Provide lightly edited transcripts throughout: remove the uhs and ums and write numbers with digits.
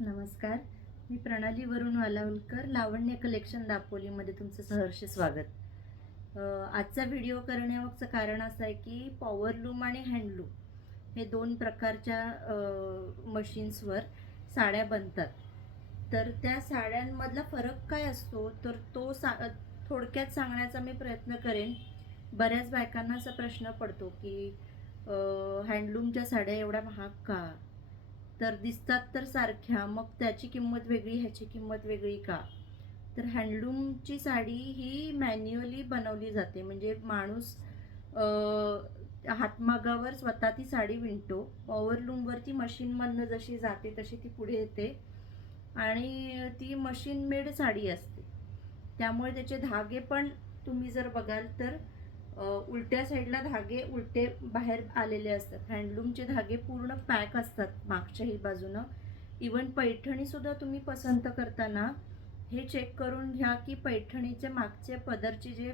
नमस्कार. मी प्रणाली वरुण वालावलकर, लावण्य कलेक्शन दापोलीमध्ये तुमचं सहर्ष स्वागत. आजचा व्हिडिओ करण्यामागचं कारण असं आहे की पॉवरलूम आणि हँडलूम हे दोन प्रकारच्या मशीन्सवर साड्या बनतात. तर त्या साड्यांमधला फरक काय असतो तर तो थोडक्यात सांगण्याचा मी प्रयत्न करेन. बऱ्याच बायकांना असा प्रश्न पडतो की हँडलूमच्या साड्या एवढ्या महाग का? तर दिसतात तर सारख्या, मग त्याची किंमत वेगळी, ह्याची किंमत वेगळी का? तर हँडलूमची साडी ही मॅन्युअली बनवली जाते, म्हणजे माणूस हातमागावर स्वतः ती साडी विणतो. पॉवरलूमवरती मशीनमधनं जशी जाते तशी ती पुढे येते आणि ती मशीन मेड साडी असते. त्यामुळे त्याचे धागे पण तुम्ही जर बघाल तर उलट्या साईडला धागे उलटे बाहेर आलेले असतात. हँडलूमचे धागे पूर्ण पॅक असतात मागच्याही बाजूनं. इवन पैठणी सुद्धा तुम्ही पसंत करताना हे चेक करून घ्या की पैठणीचे मागचे पदरचे जे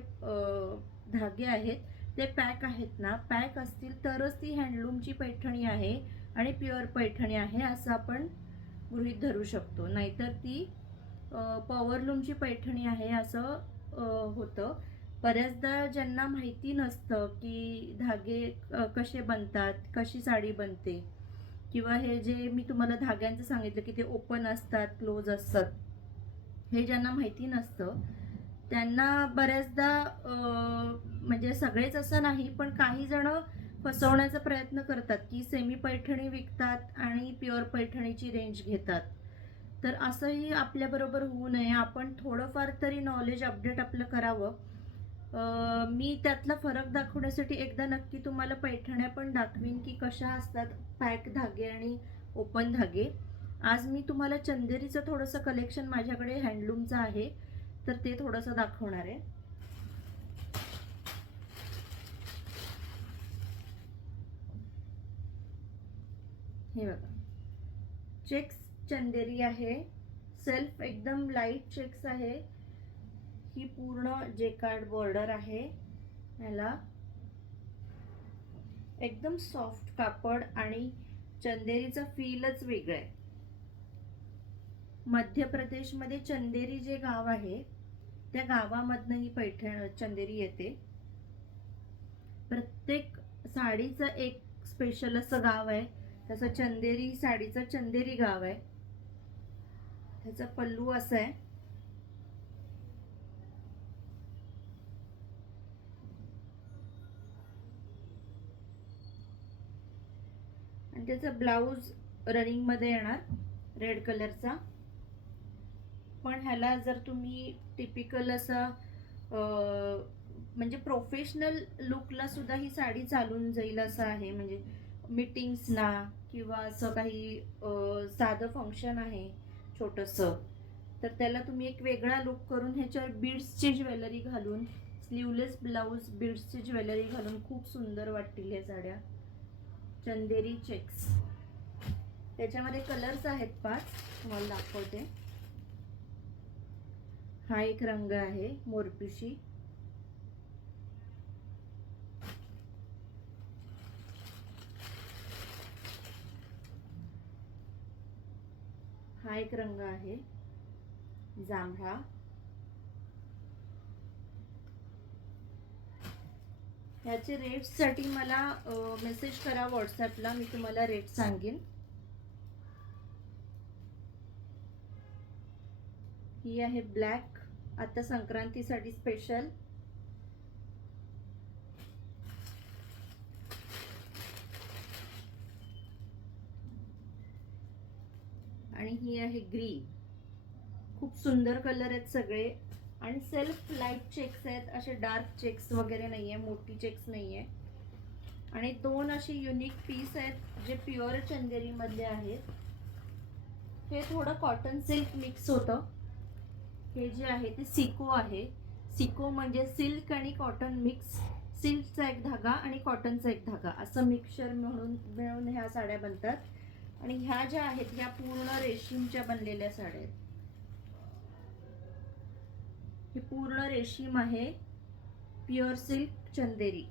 धागे आहेत ते पॅक आहेत ना. पॅक असतील तरच ती हँडलूमची पैठणी आहे आणि प्युअर पैठणी आहे असं आपण गृहीत धरू शकतो. नाहीतर ती पॉवरलूमची पैठणी आहे असं होतं. बऱ्याचदा ज्यांना माहिती नसतं की धागे कसे बनतात, कशी साडी बनते, किंवा हे जे मी तुम्हाला धाग्यांचं सांगितलं की ते ओपन असतात, क्लोज असतात, हे ज्यांना माहिती नसतं त्यांना बऱ्याचदा म्हणजे सगळेच असं नाही पण काही जण फसवण्याचा प्रयत्न करतात की सेमी पैठणी विकतात आणि प्युअर पैठणीची रेंज घेतात. तर असंही आपल्याबरोबर होऊ नये. आपण थोडंफार तरी नॉलेज अपडेट आपलं करावं. मी त्यातला फरक दाखवण्यासाठी एकदा नक्की तुम्हाला पैठण्या पण दाखवीन की कशा असतात पॅक धागे आणि ओपन धागे. आज मी तुम्हाला चंदेरीचं थोडंसं कलेक्शन माझ्याकडे हँडलूमचं आहे तर ते थोडंसं दाखवणार आहे. हे बघा, चेक्स चंदेरी आहे. सेल्फ एकदम लाईट चेक्स आहे. ही पूर्ण जेकार्ड बॉर्डर आहे. याला एकदम सॉफ्ट कापड आणि चंदेरीचा फीलच वेगळा आहे. मध्य प्रदेशमध्ये चंदेरी जे गाव आहे त्या गावामधनं ही पैठण चंदेरी येते. प्रत्येक साडीचं एक स्पेशल असं गाव आहे. तसं चंदेरी साडीचं चंदेरी गाव आहे. त्याचा पल्लू असा आहे. आणि त्याचा ब्लाऊज रनिंग मध्ये येणार रेड कलरचा. पण ह्याला जर तुम्ही टिपिकल असं म्हणजे प्रोफेशनल लुकला सुद्धा ही साडी चालून जाईल असं आहे. म्हणजे मीटिंग्सना किंवा असं काही साधं फंक्शन आहे छोटंसं तर त्याला तुम्ही एक वेगळा लुक करून ह्याच्यावर बीड्सची ज्वेलरी घालून, स्लीवलेस ब्लाऊज, बीड्सची ज्वेलरी घालून खूप सुंदर वाटतील या साड्या. चंदेरी चेक्स, त्याच्यामध्ये कलर्स आहेत 5, तुम्हाला दाखवते. हा एक रंग आहे मोरपिशी. हा एक रंग आहे जांभळा. ह्याचे रेट्स साठी मला मेसेज करा व्हॉट्सॲपला, मी तुम्हाला रेट सांगेन. ही आहे ब्लॅक, आता संक्रांतीसाठी स्पेशल. आणि ही आहे ग्रीन. खूप सुंदर कलर आहेत सगळे आणि सेल्फ लाईट चेक्स आहेत. असे डार्क चेक्स वगैरे नाहीये, मोठी चेक्स नाहीये. आणि 2 अशी युनिक पीस आहेत जे प्युअर चंदेरी मधले आहेत. हे थोडं कॉटन सिल्क मिक्स होतं. हे जे आहे ते सिको आहे. सिको म्हणजे सिल्क आणि कॉटन मिक्स. सिल्कचा एक धागा आणि कॉटनचा एक धागा असं मिक्सचर मिळून ह्या साड्या बनतात. आणि ह्या ज्या आहेत ह्या पूर्ण रेशीमच्या बनलेल्या साड्या आहेत. ही पूर्ण रेशीम आहे, प्युअर सिल्क चंदेरी.